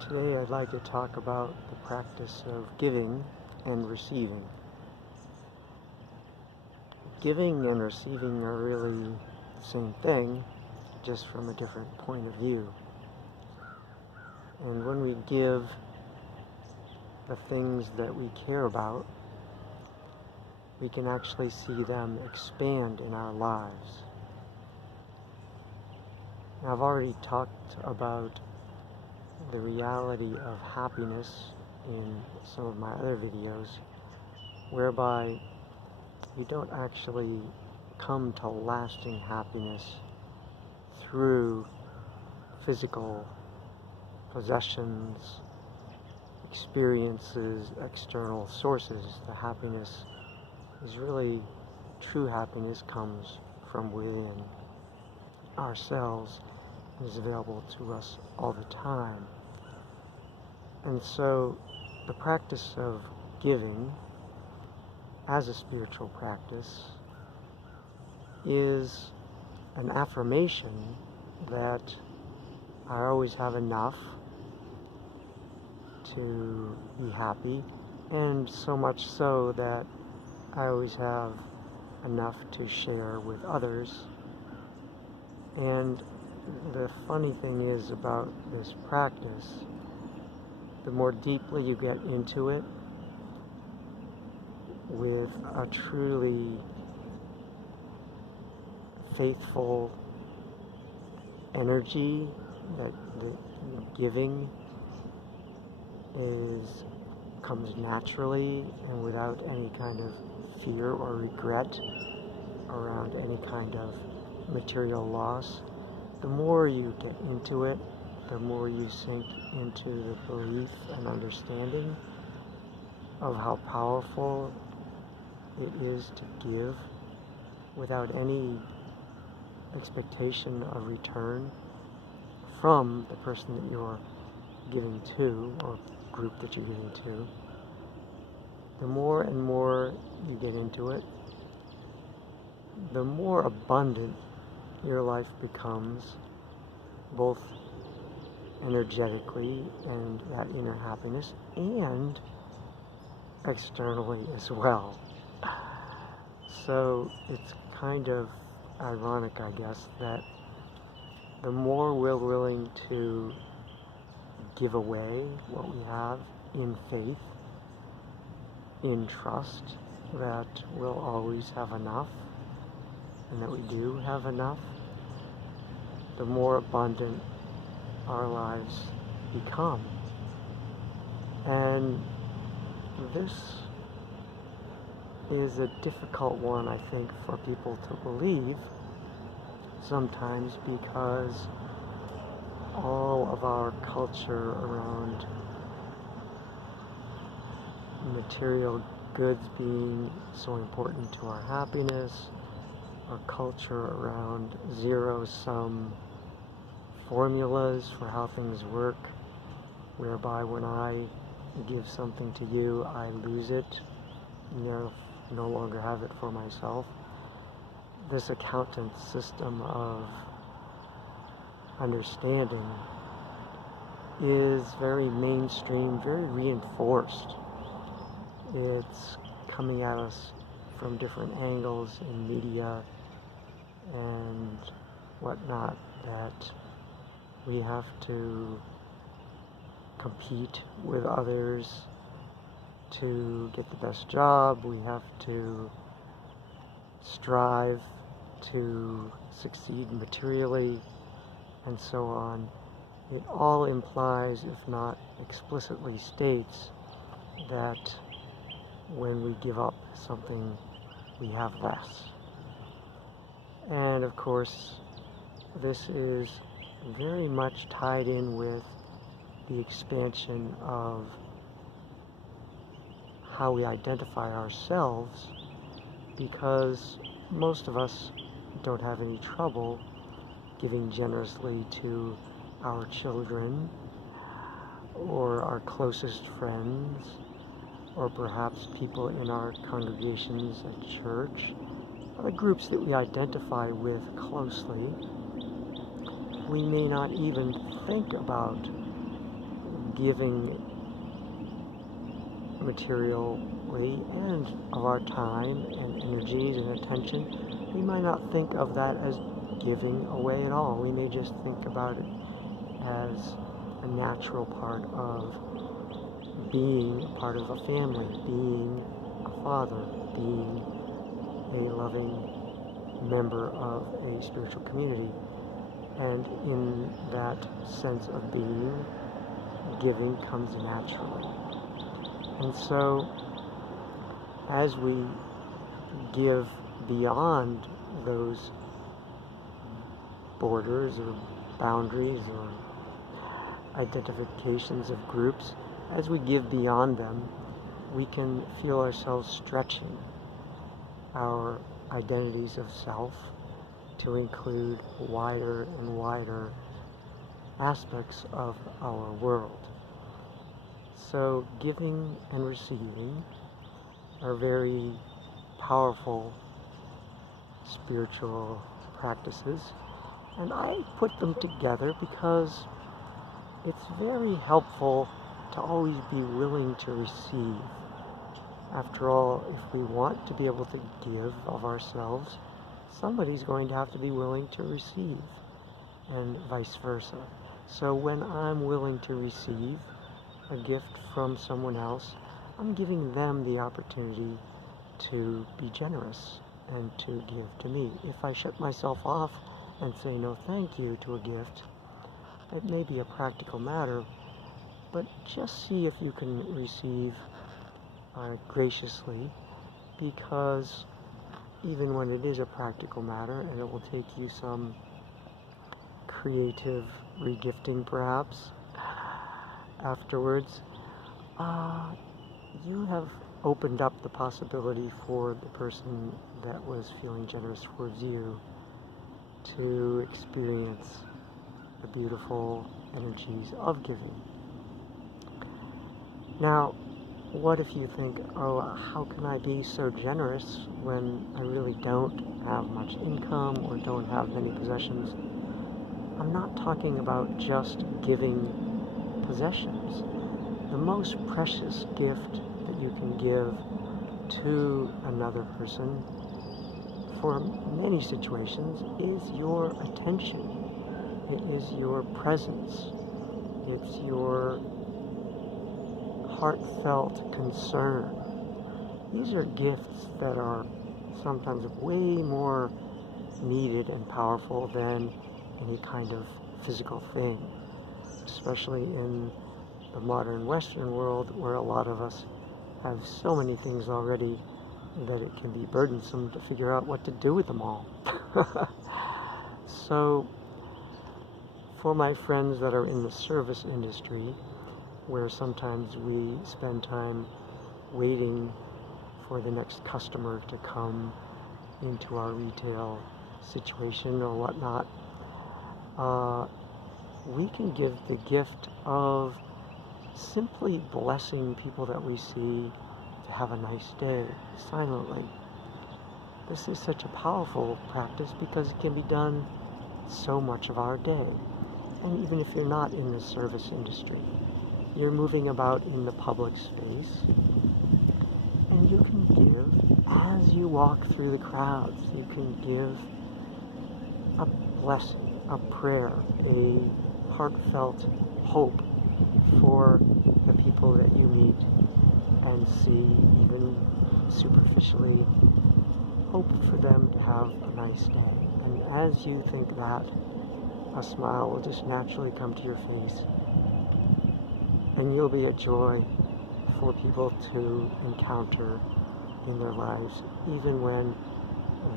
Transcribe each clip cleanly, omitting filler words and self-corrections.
Today I'd like to talk about the practice of giving and receiving. Giving and receiving are really the same thing, just from a different point of view. And when we give the things that we care about, we can actually see them expand in our lives. Now, I've already talked about the reality of happiness in some of my other videos, whereby you don't actually come to lasting happiness through physical possessions, experiences, external sources. The happiness is really, true happiness comes from within ourselves and is available to us all the time. And so the practice of giving as a spiritual practice is an affirmation that I always have enough to be happy, and so much so that I always have enough to share with others. And the funny thing is about this practice, the more deeply you get into it with a truly faithful energy, that the giving comes naturally and without any kind of fear or regret around any kind of material loss. The more you get into it, the more you sink into the belief and understanding of how powerful it is to give without any expectation of return from the person that you're giving to, or group that you're giving to. The more and more you get into it, the more abundant your life becomes, both energetically and that inner happiness, and externally as well. So it's kind of ironic, I guess, that the more we're willing to give away what we have in faith, in trust that we'll always have enough, and that we do have enough, the more abundant our lives become. And this is a difficult one, I think, for people to believe sometimes, because all of our culture around material goods being so important to our happiness, our culture around zero-sum formulas for how things work, whereby when I give something to you, I lose it, no longer have it for myself. This accountant system of understanding is very mainstream, very reinforced. It's coming at us from different angles in media and whatnot, that we have to compete with others to get the best job, we have to strive to succeed materially, and so on. It all implies, if not explicitly states, that when we give up something, we have less. And of course, this is very much tied in with the expansion of how we identify ourselves, because most of us don't have any trouble giving generously to our children or our closest friends, or perhaps people in our congregations at church, or the groups that we identify with closely. We may not even think about giving materially and of our time and energies and attention, we might not think of that as giving away at all. We may just think about it as a natural part of being a part of a family, being a father, being a loving member of a spiritual community. And in that sense of being, giving comes naturally. And so, as we give beyond those borders or boundaries or identifications of groups, as we give beyond them, we can feel ourselves stretching our identities of self to include wider and wider aspects of our world. So giving and receiving are very powerful spiritual practices, and I put them together because it's very helpful to always be willing to receive. After all, if we want to be able to give of ourselves, somebody's going to have to be willing to receive, and vice versa. So when I'm willing to receive a gift from someone else, I'm giving them the opportunity to be generous and to give to me. If I shut myself off and say no thank you to a gift, it may be a practical matter, but just see if you can receive graciously, because even when it is a practical matter and it will take you some creative regifting perhaps afterwards, you have opened up the possibility for the person that was feeling generous towards you to experience the beautiful energies of giving. Now, what if you think, oh, how can I be so generous when I really don't have much income or don't have many possessions? I'm not talking about just giving possessions. The most precious gift that you can give to another person for many situations is your attention. It is your presence. It's your heartfelt concern. These are gifts that are sometimes way more needed and powerful than any kind of physical thing, especially in the modern Western world, where a lot of us have so many things already that it can be burdensome to figure out what to do with them all. So for my friends that are in the service industry, where sometimes we spend time waiting for the next customer to come into our retail situation or whatnot, we can give the gift of simply blessing people that we see to have a nice day silently. This is such a powerful practice because it can be done so much of our day. And even if you're not in the service industry, you're moving about in the public space, and you can give as you walk through the crowds. You can give a blessing, a prayer, a heartfelt hope for the people that you meet and see, even superficially, hope for them to have a nice day. And as you think that, a smile will just naturally come to your face, and you'll be a joy for people to encounter in their lives, even when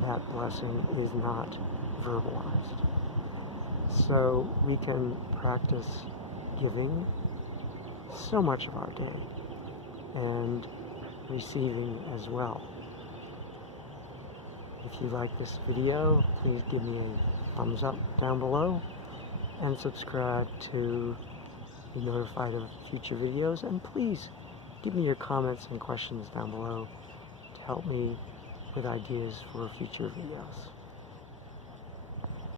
that blessing is not verbalized. So we can practice giving so much of our day and receiving as well. If you like this video, please give me a thumbs up down below and subscribe to be notified of future videos, and please give me your comments and questions down below to help me with ideas for future videos.